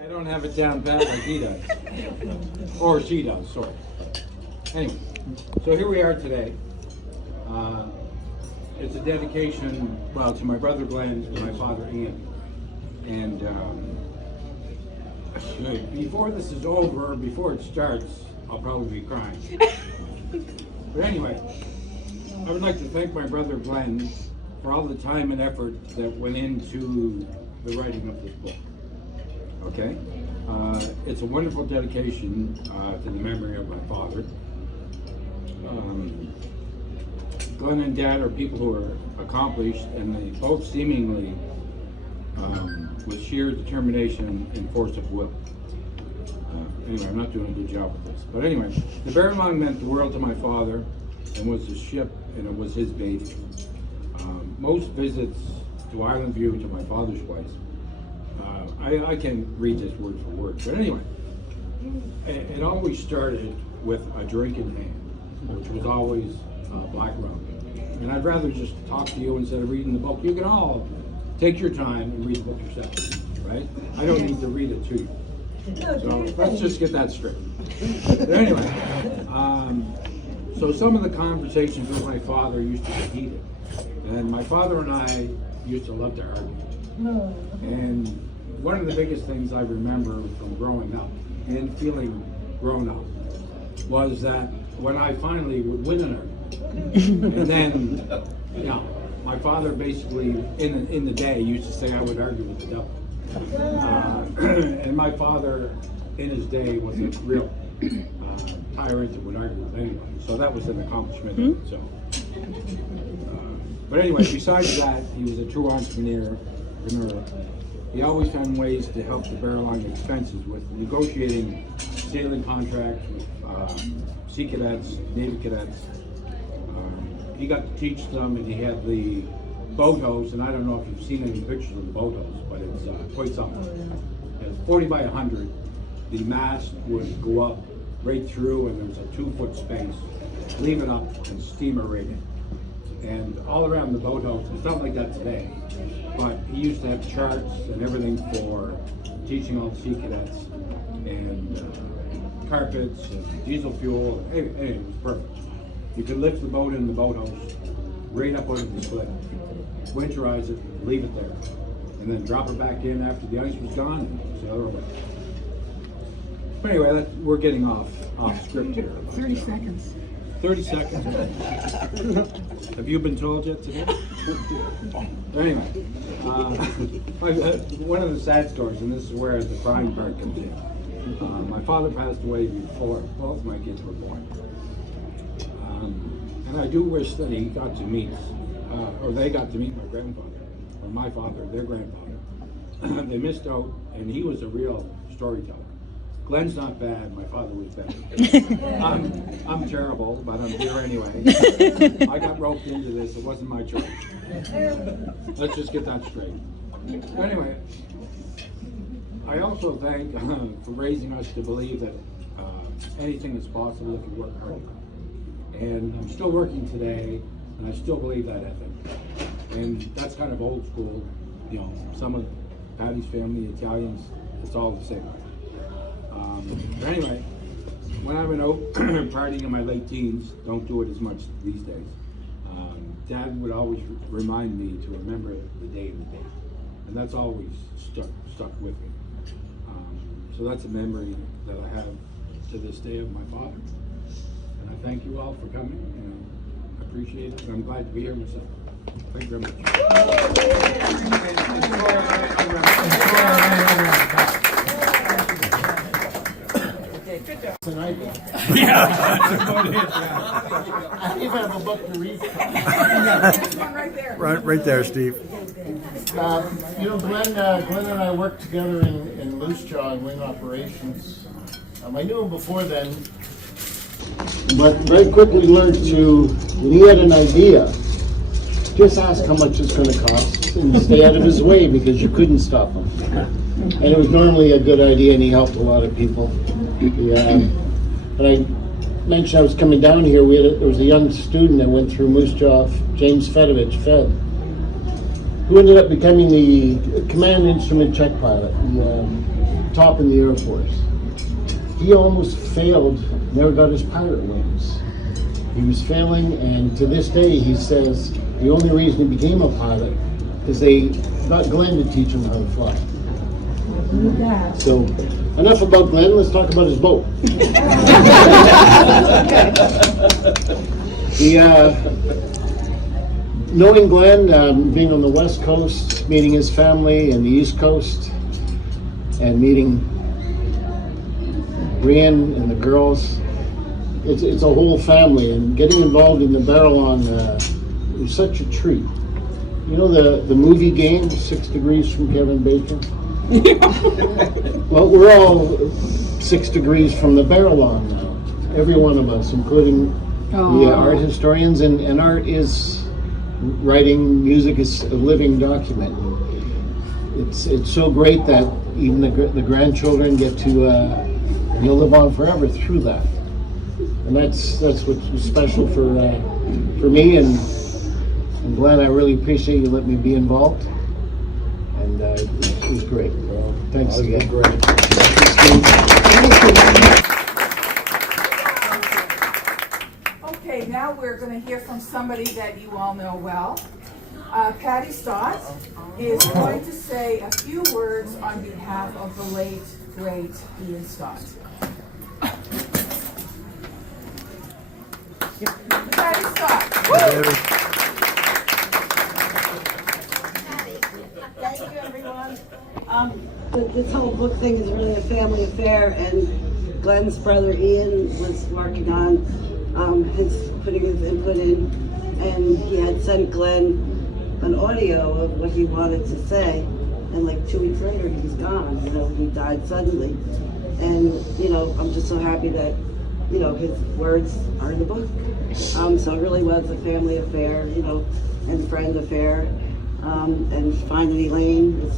I don't have it down pat like he does. Or she does, sorry. Anyway, so here we are today. It's a dedication, well, to my brother Glenn and my father Ian. And before this is over, before it starts, I'll probably be crying. But anyway, I would like to thank my brother Glenn for all the time and effort that went into the writing of this book. Okay? It's a wonderful dedication to the memory of my father. Glenn and Dad are people who are accomplished, and they both seemingly, with sheer determination and force of will. Anyway, I'm not doing a good job with this. But anyway, the Barralong meant the world to my father and was the ship, and it was his baby. Most visits to Island View to my father's place, I can't read this word for word, but anyway, it always started with a drink in hand, which was always black rum. And I'd rather just talk to you instead of reading the book. You can all take your time and read the book yourself, right? I don't need to read it to you. So let's just get that straight. But anyway, so some of the conversations with my father used to get heated. And my father and I used to love to argue. And one of the biggest things I remember from growing up and feeling grown up was that when I finally would win an argument, and then, you know, my father basically in the day used to say I would argue with the devil. And my father in his day was a real tyrant that would argue with anyone. So that was an accomplishment in itself. But anyway, besides that, he was a true entrepreneur. He always found ways to help the Barralong expenses with negotiating sailing contracts with Sea Cadets, Navy Cadets. He got to teach them, and he had the boat house, and I don't know if you've seen any pictures of the boat house, but it's quite something. It's 40 by 100. The mast would go up right through, and there's a 2-foot space. Leave it up and steamer right in. And all around the boathouse, it's not like that today, but he used to have charts and everything for teaching all the sea cadets, and carpets, and diesel fuel. Anyway, it was perfect. You could lift the boat in the boathouse, right up under the slip, winterize it, leave it there, and then drop it back in after the ice was gone, and sail away. But anyway, we're getting off script here. 30 seconds. 30 seconds. Have you been told yet today? Anyway, one of the sad stories, and this is where the crying part comes in. My father passed away before both my kids were born. And I do wish that he got to meet, or they got to meet my grandfather, or my father, their grandfather. They missed out, and he was a real storyteller. Glenn's not bad, my father was better. I'm terrible, but I'm here anyway. I got roped into this, it wasn't my choice. Let's just get that straight. Anyway, I also thank for raising us to believe that anything is possible if you work hard. And I'm still working today, and I still believe that ethic. And that's kind of old school, you know, some of Patty's family, Italians, it's all the same. But anyway, when I went out partying in my late teens, don't do it as much these days, Dad would always remind me to remember the day of the day. And that's always stuck with me. So that's a memory that I have to this day of my father. And I thank you all for coming, and I appreciate it. And I'm glad to be here myself. Thank you very much. Tonight, yeah. I even have a book to read. Right there, Steve. You know, Glenn and I worked together in Moose Jaw and wing operations. I knew him before then, but very quickly learned to, when he had an idea, just ask how much it's going to cost and stay out of his way, because you couldn't stop him. And it was normally a good idea, and he helped a lot of people. Yeah. But I mentioned I was coming down here. There was a young student that went through Moose Jaw, James Fedovich, Fed, who ended up becoming the command instrument check pilot. top in the Air Force. He almost failed, never got his pilot wings. He was failing, and to this day he says the only reason he became a pilot is they got Glenn to teach him how to fly. So, enough about Glenn, let's talk about his boat. Knowing Glenn, being on the West Coast, meeting his family in the East Coast, and meeting Brian and the girls, it's a whole family, and getting involved in the Barralong was such a treat. You know the movie game, 6 Degrees from Kevin Bacon? Well, we're all 6 degrees from the Barralong now, every one of us, including the art historians, and art is writing, music is a living document. It's so great that even the grandchildren get to you'll live on forever through that, and that's what's special for me and Glenn. I really appreciate you letting me be involved, and it was great. Well, thanks again. Great. Okay, now we're going to hear from somebody that you all know well. Patty Stott is going to say a few words on behalf of the late, great Ian Stott. Patty Stott. Thank you, everyone. This whole book thing is really a family affair, and Glenn's brother Ian was working on putting his input in, and he had sent Glenn an audio of what he wanted to say, and like 2 weeks later he was gone. He died suddenly, and I'm just so happy that his words are in the book. So it really was a family affair, and friend affair, and finding Elaine was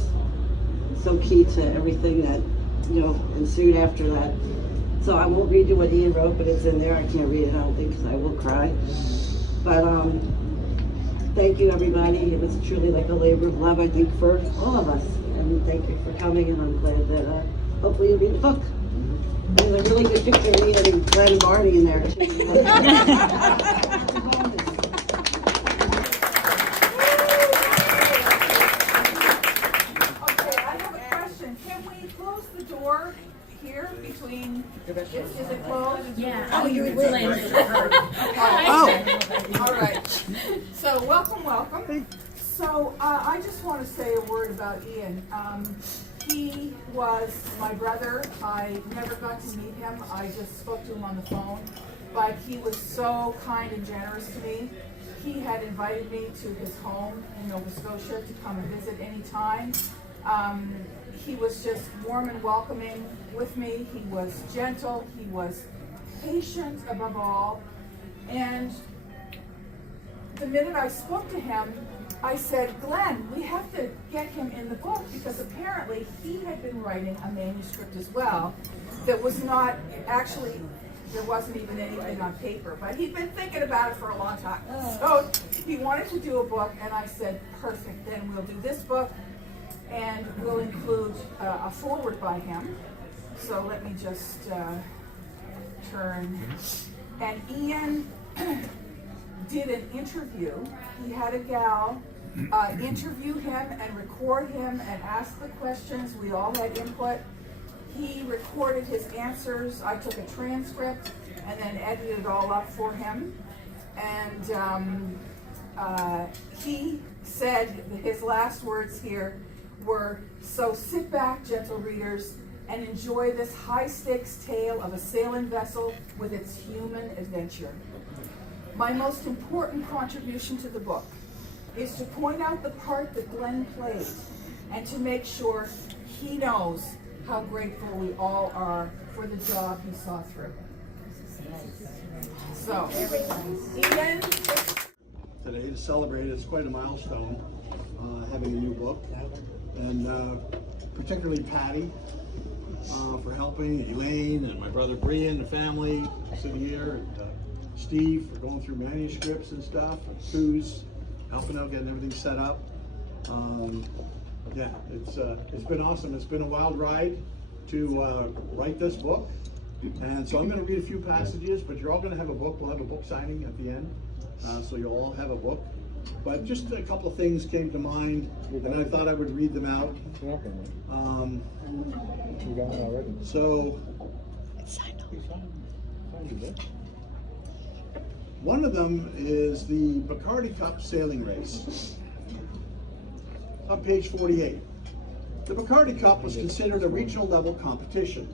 so key to everything that ensued after that. So I won't read you what Ian wrote, but it's in there. I can't read it, I don't think, because I will cry. But thank you, everybody. It was truly like a labor of love, I think, for all of us. And thank you for coming, and I'm glad that hopefully you'll read the book. There's a really good picture of me and Glenn and Barney in there, too. Between, is it closed? Yeah. Oh, you would say. All right. So welcome. So I just want to say a word about Ian. He was my brother. I never got to meet him. I just spoke to him on the phone. But he was so kind and generous to me. He had invited me to his home in Nova Scotia to come and visit anytime. He was just warm and welcoming with me. He was gentle. He was patient above all. And the minute I spoke to him, I said, Glenn, we have to get him in the book, because apparently he had been writing a manuscript as well that was not actually, there wasn't even anything on paper, but he'd been thinking about it for a long time. So he wanted to do a book, and I said, perfect, then we'll do this book. And we'll include a foreword by him. So let me just turn. And Ian did an interview. He had a gal interview him and record him and ask the questions. We all had input. He recorded his answers. I took a transcript and then edited it all up for him. And he said his last words here were, so sit back, gentle readers, and enjoy this high-stakes tale of a sailing vessel with its human adventure. My most important contribution to the book is to point out the part that Glenn played, and to make sure he knows how grateful we all are for the job he saw through. So, Ian? Today to celebrate, it's quite a milestone, having a new book. And particularly Patty for helping, Elaine and my brother Brian, the family sitting here, and Steve for going through manuscripts and stuff, and Suze helping out getting everything set up. Yeah, it's been awesome. It's been a wild ride. to write this book. And so I'm going to read a few passages, but you're all going to have a book. We'll have a book signing at the end, so you'll all have a book. But just a couple of things came to mind, and I thought I would read them out. So, one of them is the Bacardi Cup sailing race. On page 48. The Bacardi Cup was considered a regional level competition.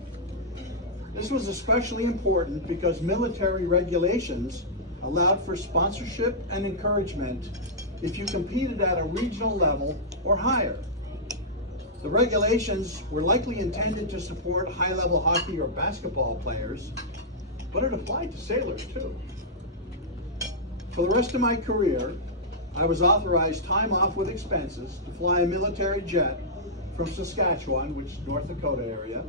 This was especially important because military regulations allowed for sponsorship and encouragement if you competed at a regional level or higher. The regulations were likely intended to support high-level hockey or basketball players, but it applied to sailors too. For the rest of my career, I was authorized time off with expenses to fly a military jet from Saskatchewan, which is North Dakota area,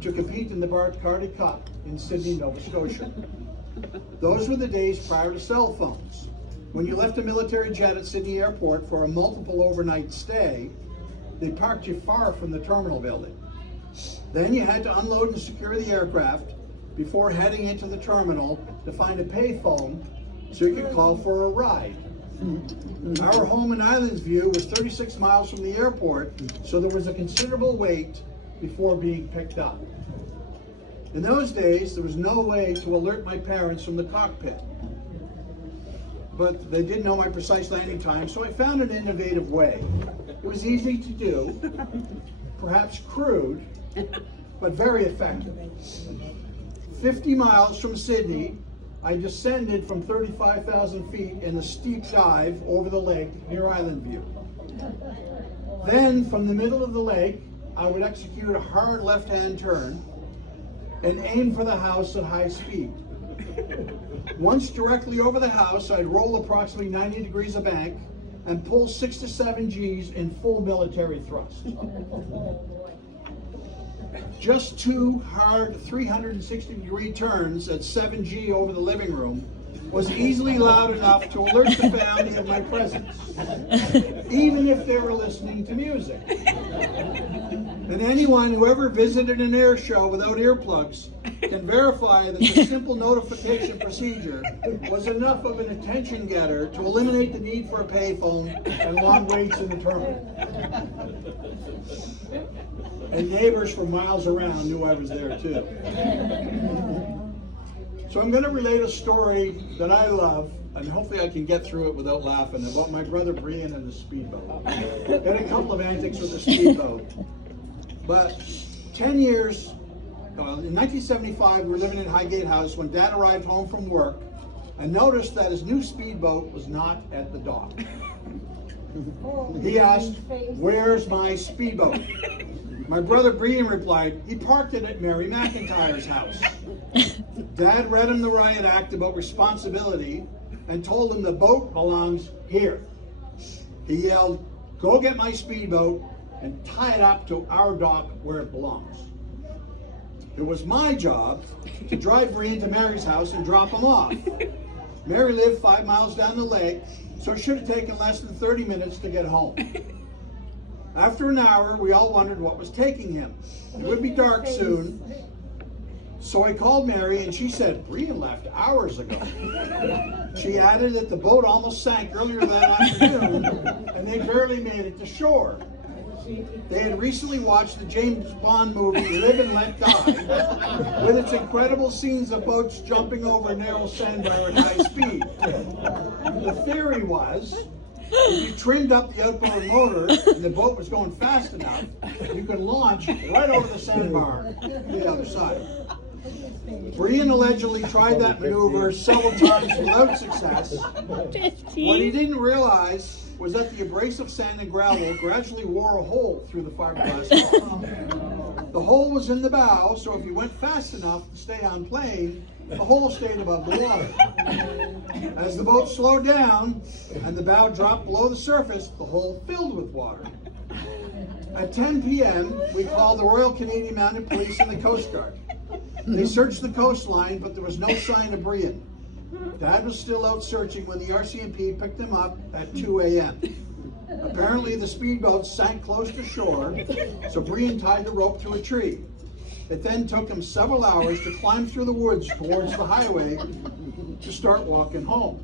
to compete in the Bacardi Cup in Sydney, Nova Scotia. Those were the days prior to cell phones. When you left a military jet at Sydney Airport for a multiple overnight stay, they parked you far from the terminal building. Then you had to unload and secure the aircraft before heading into the terminal to find a payphone so you could call for a ride. Our home in Islands View was 36 miles from the airport, so there was a considerable wait before being picked up. In those days, there was no way to alert my parents from the cockpit, but they did know my precise landing time, so I found an innovative way. It was easy to do, perhaps crude, but very effective. 50 miles from Sydney, I descended from 35,000 feet in a steep dive over the lake near Island View. Then, from the middle of the lake, I would execute a hard left-hand turn and aim for the house at high speed. Once directly over the house, I'd roll approximately 90 degrees of bank and pull 6 to 7 Gs in full military thrust. Just 2 hard 360-degree turns at 7 G over the living room was easily loud enough to alert the family of my presence, even if they were listening to music. And anyone who ever visited an air show without earplugs can verify that the simple notification procedure was enough of an attention getter to eliminate the need for a payphone and long waits in the terminal. And neighbors for miles around knew I was there too. So I'm going to relate a story that I love, and hopefully I can get through it without laughing, about my brother Brian and the speedboat. Had a couple of antics with the speedboat. But 10 years, in 1975, we were living in Highgate House when Dad arrived home from work and noticed that his new speedboat was not at the dock. He asked, "Where's my speedboat?" My brother Brian replied, "He parked it at Mary McIntyre's house." Dad read him the riot act about responsibility and told him the boat belongs here. He yelled, "Go get my speedboat and tie it up to our dock where it belongs." It was my job to drive Brian to Mary's house and drop him off. Mary lived 5 miles down the lake, so it should have taken less than 30 minutes to get home. After an hour, we all wondered what was taking him. It would be dark soon, so I called Mary and she said, "Brian left hours ago." She added that the boat almost sank earlier that afternoon and they barely made it to shore. They had recently watched the James Bond movie Live and Let Die, with its incredible scenes of boats jumping over a narrow sandbar at high speed. The theory was, if you trimmed up the outboard motor and the boat was going fast enough, you could launch right over the sandbar to the other side. Brian allegedly tried that maneuver several times without success. What he didn't realize was that the abrasive sand and gravel gradually wore a hole through the fiberglass hull. The hole was in the bow, so if you went fast enough to stay on plane, the hole stayed above the water. As the boat slowed down and the bow dropped below the surface, the hole filled with water. At 10 p.m., we called the Royal Canadian Mounted Police and the Coast Guard. They searched the coastline, but there was no sign of Brian. Dad was still out searching when the RCMP picked him up at 2 a.m. Apparently the speedboat sank close to shore, so Brian tied the rope to a tree. It then took him several hours to climb through the woods towards the highway to start walking home.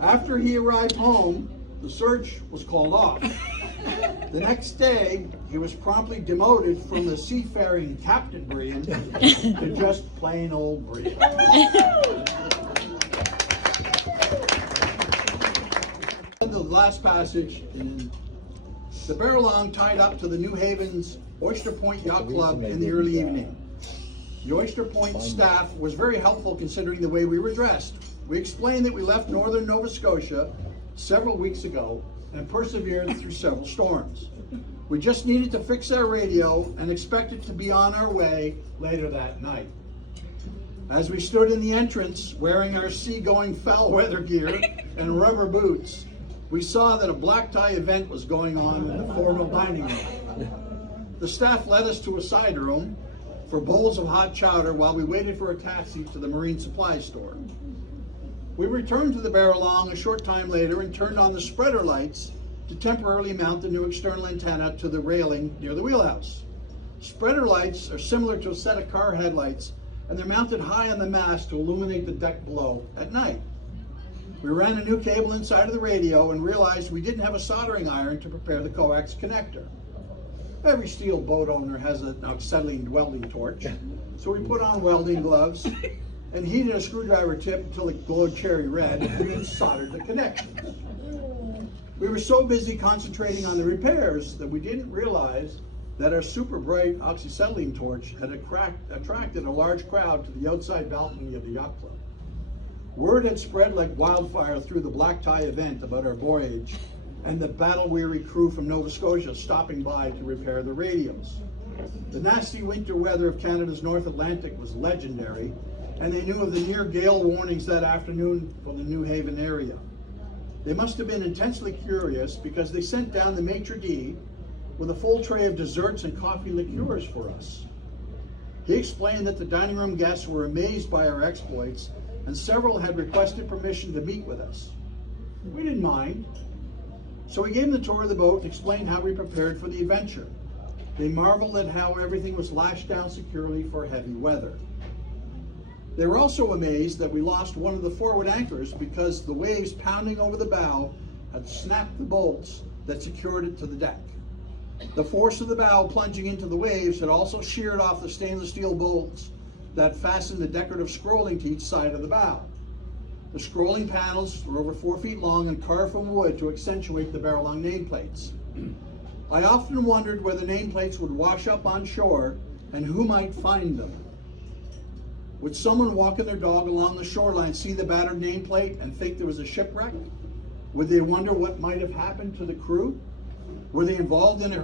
After he arrived home, the search was called off. The next day, he was promptly demoted from the seafaring Captain Brian to just plain old Brian. In the last passage, the Barralong tied up to the New Haven's Oyster Point Yacht Club in the early evening. The Oyster Point staff was very helpful considering the way we were dressed. We explained that we left northern Nova Scotia several weeks ago and persevered through several storms. We just needed to fix our radio and expected to be on our way later that night. As we stood in the entrance wearing our seagoing foul weather gear and rubber boots, we saw that a black tie event was going on in the formal dining room. The staff led us to a side room for bowls of hot chowder while we waited for a taxi to the marine supply store. We returned to the Barralong a short time later and turned on the spreader lights to temporarily mount the new external antenna to the railing near the wheelhouse. Spreader lights are similar to a set of car headlights, and they're mounted high on the mast to illuminate the deck below at night. We ran a new cable inside of the radio and realized we didn't have a soldering iron to prepare the coax connector. Every steel boat owner has an acetylene welding torch, so we put on welding gloves and heated a screwdriver tip until it glowed cherry red, and then soldered the connections. We were so busy concentrating on the repairs that we didn't realize that our super bright oxyacetylene torch had attracted a large crowd to the outside balcony of the yacht club. Word had spread like wildfire through the black tie event about our voyage and the battle-weary crew from Nova Scotia stopping by to repair the radios. The nasty winter weather of Canada's North Atlantic was legendary, and they knew of the near gale warnings that afternoon for the New Haven area. They must have been intensely curious because they sent down the maitre d' with a full tray of desserts and coffee liqueurs for us. He explained that the dining room guests were amazed by our exploits, and several had requested permission to meet with us. We didn't mind, so we gave them the tour of the boat and explained how we prepared for the adventure. They marveled at how everything was lashed down securely for heavy weather. They were also amazed that we lost one of the forward anchors because the waves pounding over the bow had snapped the bolts that secured it to the deck. The force of the bow plunging into the waves had also sheared off the stainless steel bolts that fastened the decorative scrolling to each side of the bow. The scrolling panels were over 4 feet long and carved from wood to accentuate the Barralong nameplates. I often wondered where the nameplates would wash up on shore and who might find them. Would someone walking their dog along the shoreline see the battered nameplate and think there was a shipwreck? Would they wonder what might have happened to the crew? Were they involved in a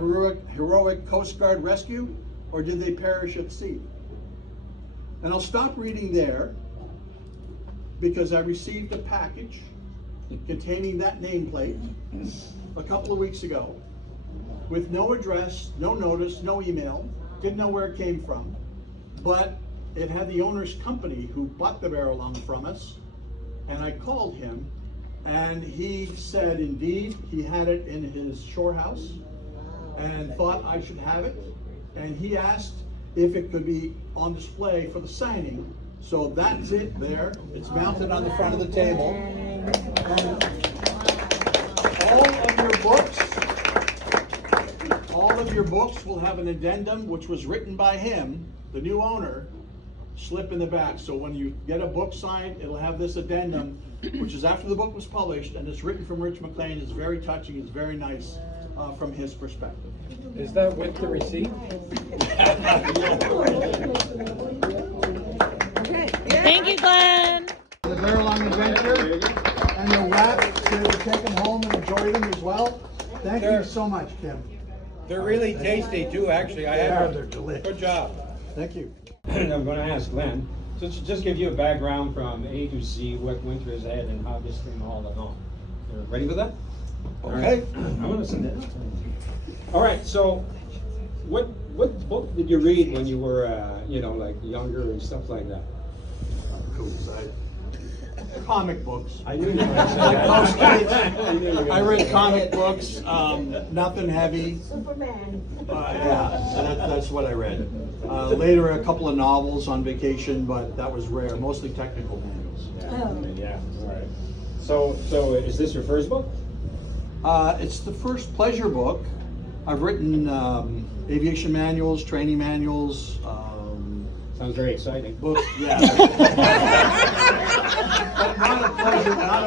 heroic Coast Guard rescue, or did they perish at sea? And I'll stop reading there because I received a package containing that nameplate a couple of weeks ago with no address, no notice, no email, didn't know where it came from, but it had the owner's company who bought the Barralong from us, and I called him, and he said indeed he had it in his shore house and thought I should have it, and he asked if it could be on display for the signing. So that's it there. It's mounted on the front of the table. And all of your books will have an addendum which was written by him, the new owner, slip in the back. So when you get a book signed, it'll have this addendum, which is after the book was published, and it's written from Rich McLean. It's very touching. It's very nice from his perspective. Is that with the receipt? Thank you, Glenn. The Barralong Adventure, and the wrap to take them home and enjoy them as well. Thank you so much, Kim. They're really tasty too, actually. I Yeah, had they're delicious. Good job. Thank you. I'm going to ask Glenn, so to just give you a background from A to Z, what winter is ahead and how this thing all along. You ready for that? Okay. I'm going to send this. All right, so what book did you read when you were, like younger and stuff like that? comic books. I knew you were gonna say Like that. most kids, I knew you were I gonna read say comic books, nothing heavy. Superman. Yeah, so that's what I read. Later, a couple of novels on vacation, but that was rare, mostly technical manuals. that. Yeah, all right. So is this your first book? It's the first pleasure book. I've written aviation manuals, training manuals, Sounds very exciting. books, yeah. But not a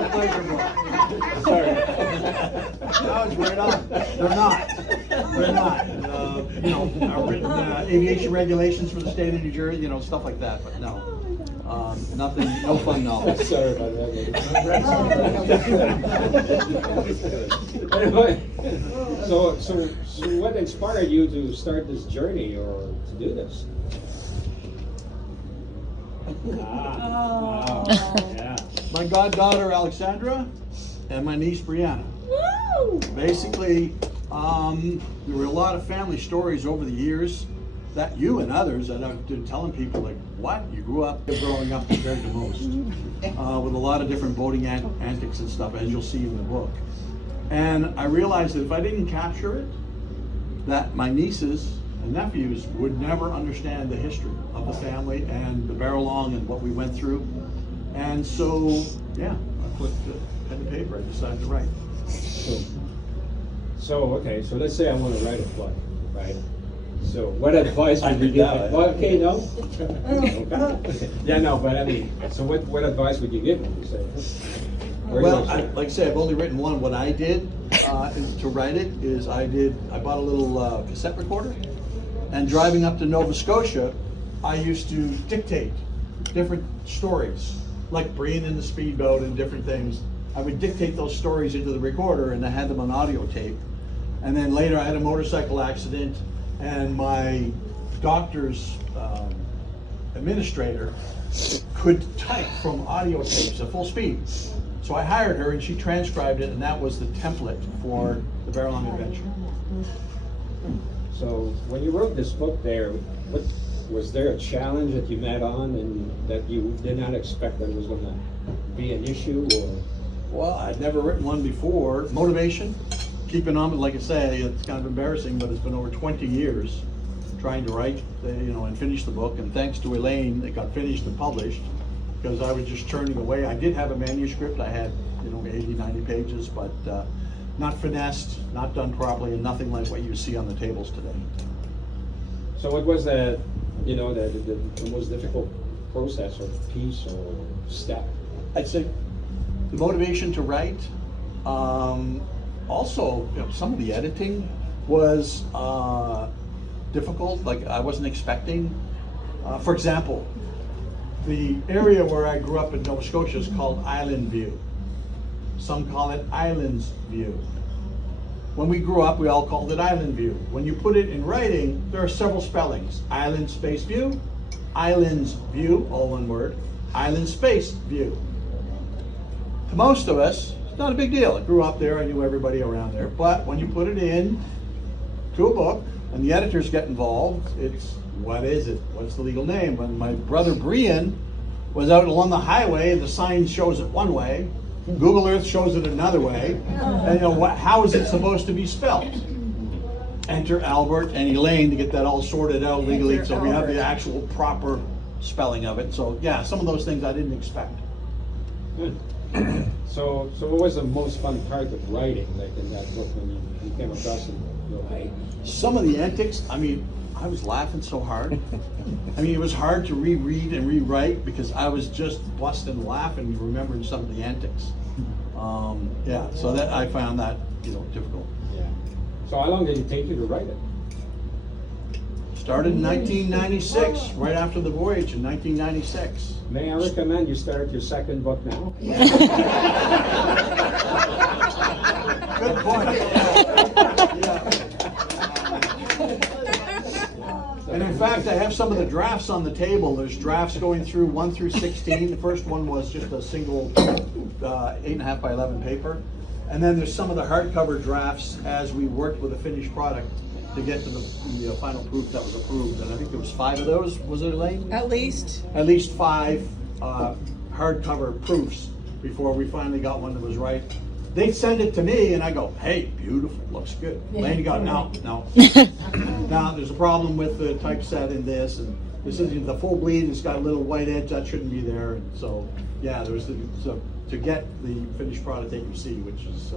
pleasure book. Sorry. No, it's right on. They're not. They're not. I've written aviation regulations for the state of New Jersey, stuff like that, but no. Nothing, no fun novels. Sorry about that. Anyway, so what inspired you to start this journey or to do this? Yeah. My goddaughter Alexandra and my niece Brianna. Basically, there were a lot of family stories over the years that you and others that I've been telling people, like, what? You grew up growing up compared to most, with a lot of different boating antics and stuff, as you'll see in the book. And I realized that if I didn't capture it, that my nieces and nephews would never understand the history of the family and the Barralong and what we went through. And so, yeah, I put pen and paper, I decided to write. Okay, so let's say I want to write a play, right? So what advice would you give? Well, okay, no? Okay. Yeah, no, but I mean, so what advice would you give them? You say, where do you Well, want to start? like I say, I've only written one. What I did to write it is I bought a little cassette recorder, and driving up to Nova Scotia, I used to dictate different stories, like Brian in the speedboat and different things. I would dictate those stories into the recorder, and I had them on audio tape. And then later I had a motorcycle accident, and my doctor's administrator could type from audio tapes at full speed. So I hired her and she transcribed it, and that was the template for the Barralong Adventure. So when you wrote this book there, was there a challenge that you met on and that you did not expect that was going to be an issue, or? Well, I'd never written one before. Motivation, keeping on, like I say, it's kind of embarrassing, but it's been over 20 years trying to write, and finish the book. And thanks to Elaine, it got finished and published, because I was just churning away. I did have a manuscript. I had, 80, 90 pages, but not finessed, not done properly, and nothing like what you see on the tables today. So what was the most difficult process or piece or step? I'd say the motivation to write. Also, some of the editing was difficult. Like I wasn't expecting. For example, the area where I grew up in Nova Scotia is called Island View. Some call it Islands View. When we grew up, we all called it Island View. When you put it in writing, there are several spellings. Island space view, Islands View, all one word, Island space view. To most of us, it's not a big deal. I grew up there, I knew everybody around there. But when you put it in to a book and the editors get involved, it's, what is it? What's the legal name? When my brother Brian was out along the highway and the sign shows it one way, Google Earth shows it another way, and how is it supposed to be spelled? Enter Albert and Elaine to get that all sorted out legally, so we have the actual proper spelling of it. So yeah, some of those things I didn't expect. Good. So what was the most fun part of writing, like in that book, when you came across it? Some of the antics, I was laughing so hard. It was hard to reread and rewrite because I was just busting laughing, remembering some of the antics. Yeah, so that I found that difficult. Yeah. So how long did it take you to write it? Started in 1996, right after the voyage in 1996. May I recommend you start your second book now? Good point. Yeah. And in fact, I have some of the drafts on the table. There's drafts going through 1 through 16. The first one was just a single 8.5 by 11 paper. And then there's some of the hardcover drafts as we worked with a finished product to get to the final proof that was approved. And I think there was 5 of those. Was it, Elaine? At least. At least 5 hardcover proofs before we finally got one that was right. They'd send it to me and I go, hey, beautiful, looks good. Laney go, no. Now, there's a problem with the typeset in this, and this isn't the full bleed, it's got a little white edge, that shouldn't be there. And so, yeah, there was to get the finished product that you see, which is,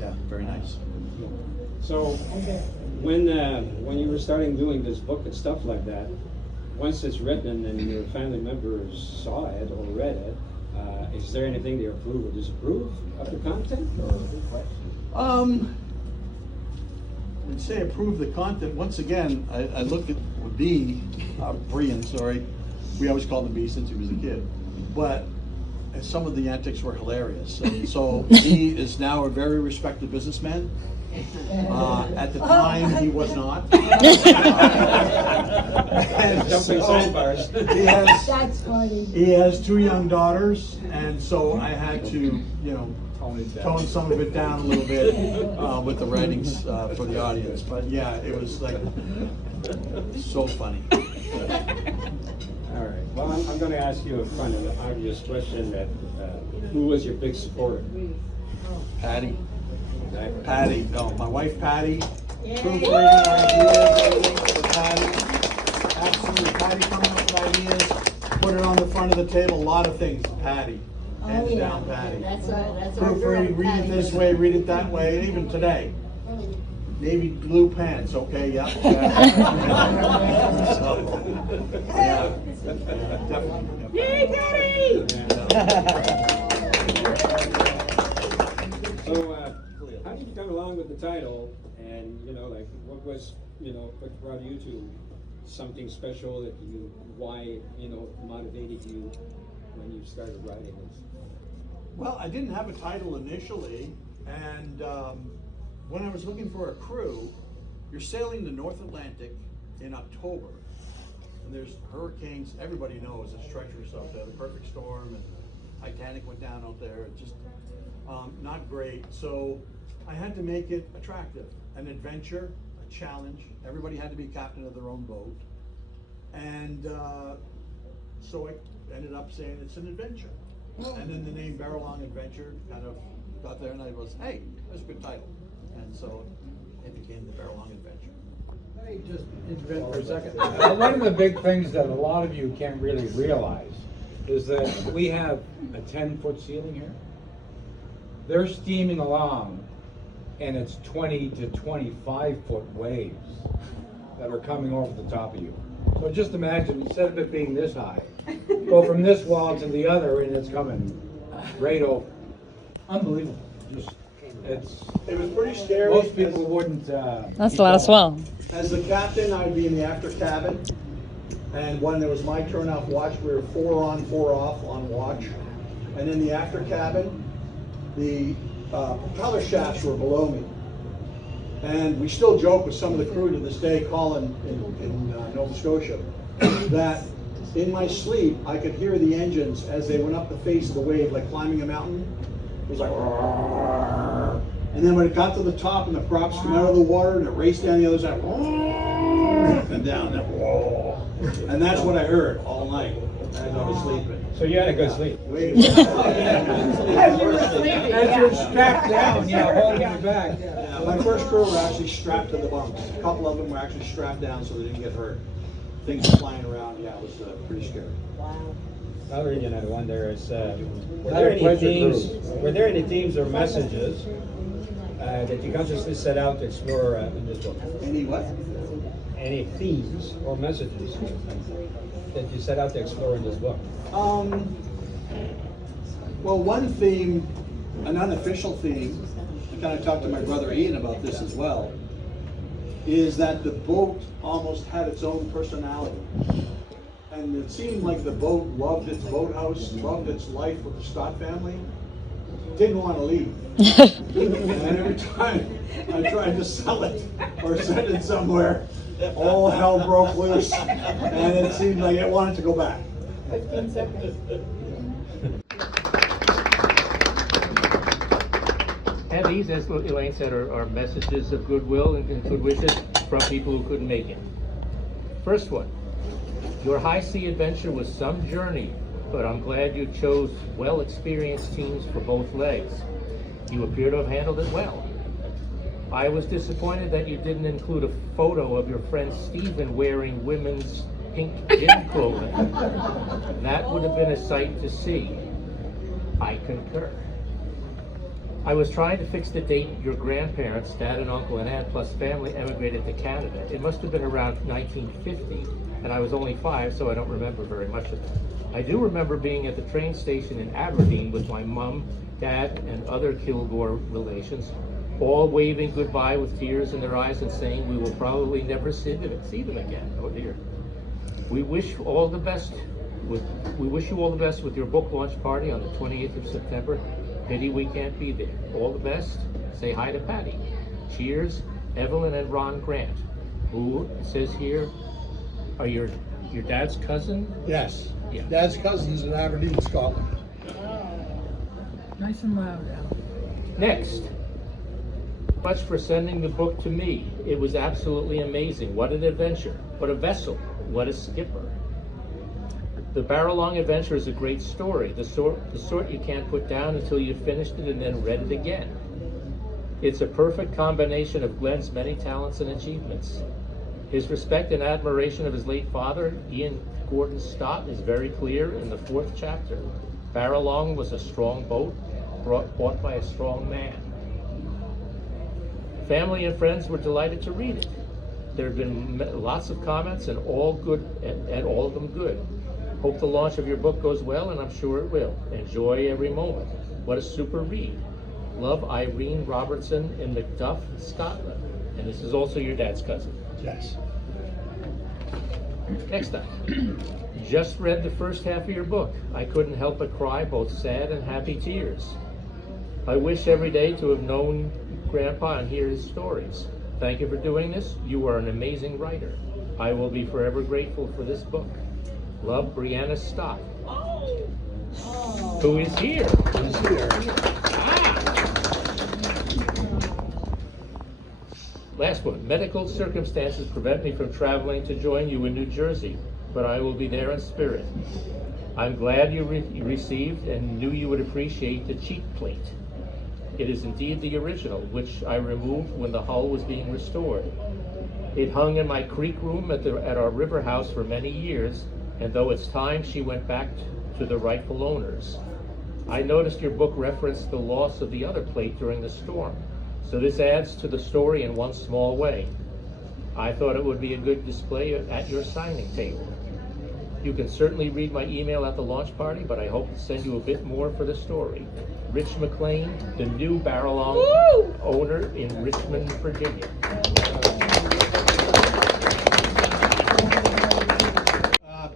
yeah, very nice. So, when you were starting doing this book and stuff like that, once it's written and your family members saw it or read it, is there anything they approve or disapprove of the content, or? I'd say approve the content. Once again, I looked at Brian, sorry. We always called him B since he was a kid. But some of the antics were hilarious. And so he is now a very respected businessman. At the time, he was not. And Jumping sidebars. That's funny. He has 2 young daughters, and so I had to, tone some of it down a little bit with the writings for the audience. But yeah, it was like so funny. All right. Well, I'm going to ask you a kind of obvious question. That who was your big supporter? Patty. Okay. Patty, no, my wife Patty, proofreading ideas, everything for Patty. Absolutely, Patty coming up with ideas, put it on the front of the table, a lot of things, Patty. Hands down, Patty. That's our Proofreading, read it this way, read it that way, and even today. Navy blue pants, okay, yeah. So, yeah, definitely. Yay, Patty! So, how did you come along with the title? And like, what was what brought you to something special that why motivated you when you started writing this? Well, I didn't have a title initially, and when I was looking for a crew, you're sailing the North Atlantic in October, and there's hurricanes. Everybody knows it's treacherous out there. The perfect storm, and Titanic went down out there. It's just not great. So I had to make it attractive, an adventure, a challenge. Everybody had to be captain of their own boat, and so I ended up saying it's an adventure. And then the name Barralong Adventure kind of got there, and I was, hey, that's a good title. And so it became the Barralong Adventure. Let me just interrupt for a second. One of the big things that a lot of you can't really realize is that we have a 10-foot ceiling here. They're steaming along, and it's 20 to 25-foot waves that are coming over the top of you. So just imagine, instead of it being this high, go from this wall to the other, and it's coming right over. Unbelievable. It was pretty scary. Most people wouldn't. That's a lot of swell. As the captain, I'd be in the after cabin, and when it was my turn off watch, we were 4 on, 4 off on watch. And in the after cabin, the propeller shafts were below me. And we still joke with some of the crew to this day, Colin in Nova Scotia, that in my sleep, I could hear the engines as they went up the face of the wave, like climbing a mountain. It was like, roar. And then when it got to the top and the props come out of the water and it raced down the other side, roar, and down, and roar. And that's what I heard all night as I was sleeping. So you had a good sleep. As you're strapped down, holding you back. Yeah, my first crew were actually strapped to the bunks. A couple of them were actually strapped down so they didn't get hurt. Things were flying around. Yeah, it was pretty scary. Another reason I wonder is, were there any themes or messages that you consciously set out to explore in this book? Any what? Any themes or messages that you set out to explore in this book? Well, one theme, an unofficial theme, I kind of talked to my brother Ian about this as well, is that the boat almost had its own personality. And it seemed like the boat loved its boathouse, loved its life with the Stott family, didn't want to leave. And every time I tried to sell it or send it somewhere, all hell broke loose, and it seemed like it wanted to go back. 15 seconds. And these, as Elaine said, are messages of goodwill and good wishes from people who couldn't make it. First one, your high sea adventure was some journey, but I'm glad you chose well-experienced teams for both legs. You appear to have handled it well. I was disappointed that you didn't include a photo of your friend Stephen wearing women's pink gym clothing. That would have been a sight to see. I concur. I was trying to fix the date your grandparents, dad and uncle and aunt plus family emigrated to Canada. It must have been around 1950, and I was only 5, so I don't remember very much of that. I do remember being at the train station in Aberdeen with my mom, dad, and other Kilgore relations, all waving goodbye with tears in their eyes and saying we will probably never see them again. Oh dear. We wish you all the best with your book launch party on the 28th of September. Pity we can't be there. All the best. Say hi to Patty. Cheers, Evelyn and Ron Grant, who it says here are your dad's cousin? Yes. Yeah. Dad's cousin's in Aberdeen, Scotland. Nice and loud, Al. Next, much for sending the book to me. It was absolutely amazing. What an adventure. What a vessel. What a skipper. The Barralong Adventure is a great story, the sort you can't put down until you've finished it and then read it again. It's a perfect combination of Glenn's many talents and achievements. His respect and admiration of his late father, Ian Gordon Stott, is very clear in the 4th chapter. Barralong was a strong boat, bought by a strong man. Family and friends were delighted to read it. There have been lots of comments and all good, and all of them good. Hope the launch of your book goes well, and I'm sure it will. Enjoy every moment. What a super read. Love, Irene Robertson in Macduff, Scotland. And this is also your dad's cousin. Yes. Next up. Just read the first half of your book. I couldn't help but cry, both sad and happy tears. I wish every day to have known Grandpa and hear his stories. Thank you for doing this. You are an amazing writer. I will be forever grateful for this book. Love, Brianna Stott. Who is here? Who's here? Last one. Medical circumstances prevent me from traveling to join you in New Jersey, but I will be there in spirit. I'm glad you received and knew you would appreciate the cheek plate. It is indeed the original, which I removed when the hull was being restored. It hung in my creek room at our river house for many years, and though it's time, she went back to the rightful owners. I noticed your book referenced the loss of the other plate during the storm, so this adds to the story in one small way. I thought it would be a good display at your signing table. You can certainly read my email at the launch party, but I hope to send you a bit more for the story. Rich McLean, the new Barralong owner in Richmond, Virginia.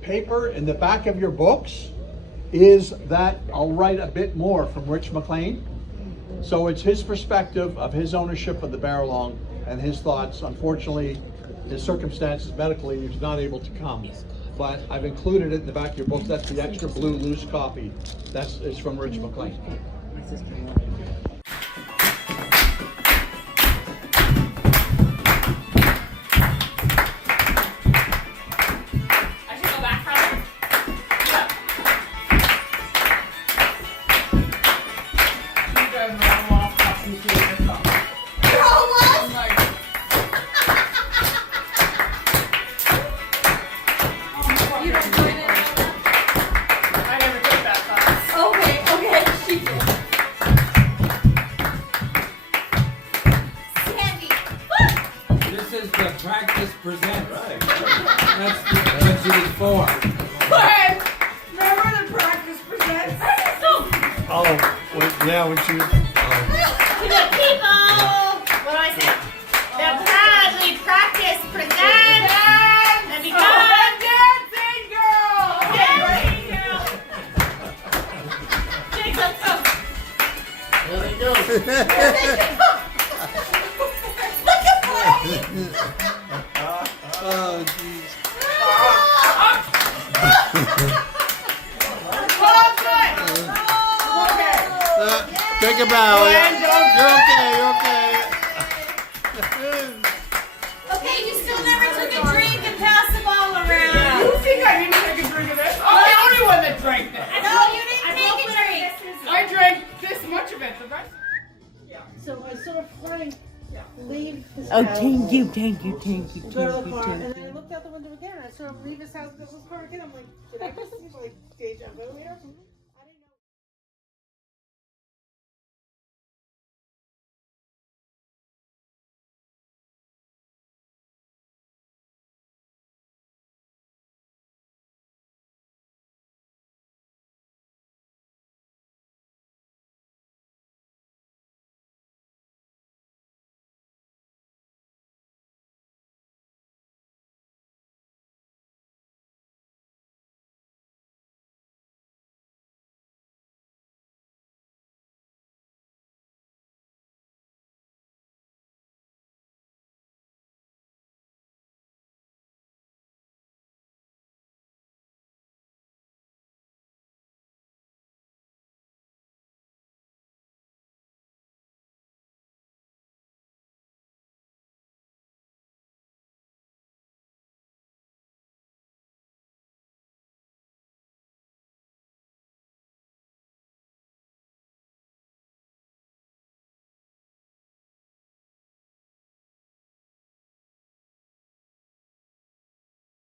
Paper in the back of your books is that I'll write a bit more from Rich McLean. So it's his perspective of his ownership of the Barralong and his thoughts. Unfortunately, his circumstances medically, he's not able to come. But I've included it in the back of your book. That's the extra blue loose copy. It's from Rich McLean. Practice presents. That's what she was for. Remember the practice presents? Oh, yeah, when she was... To the people, what do I say? The proudly practice presents and become Dancing girl! dancing girl. Take a toast. There they go. Oh, jeez. Take a bow. You're okay, you're okay. Okay, you still never took a drink and passed the ball around. You think I didn't take a drink of this? I'm the only one that drank this. I Oh, house. thank you, thank you, thank you, And go to thank the you, car, thank and you. then I looked out the window again, and I saw him leave his house, go to his car again. I'm like, did I just see like deja vu here?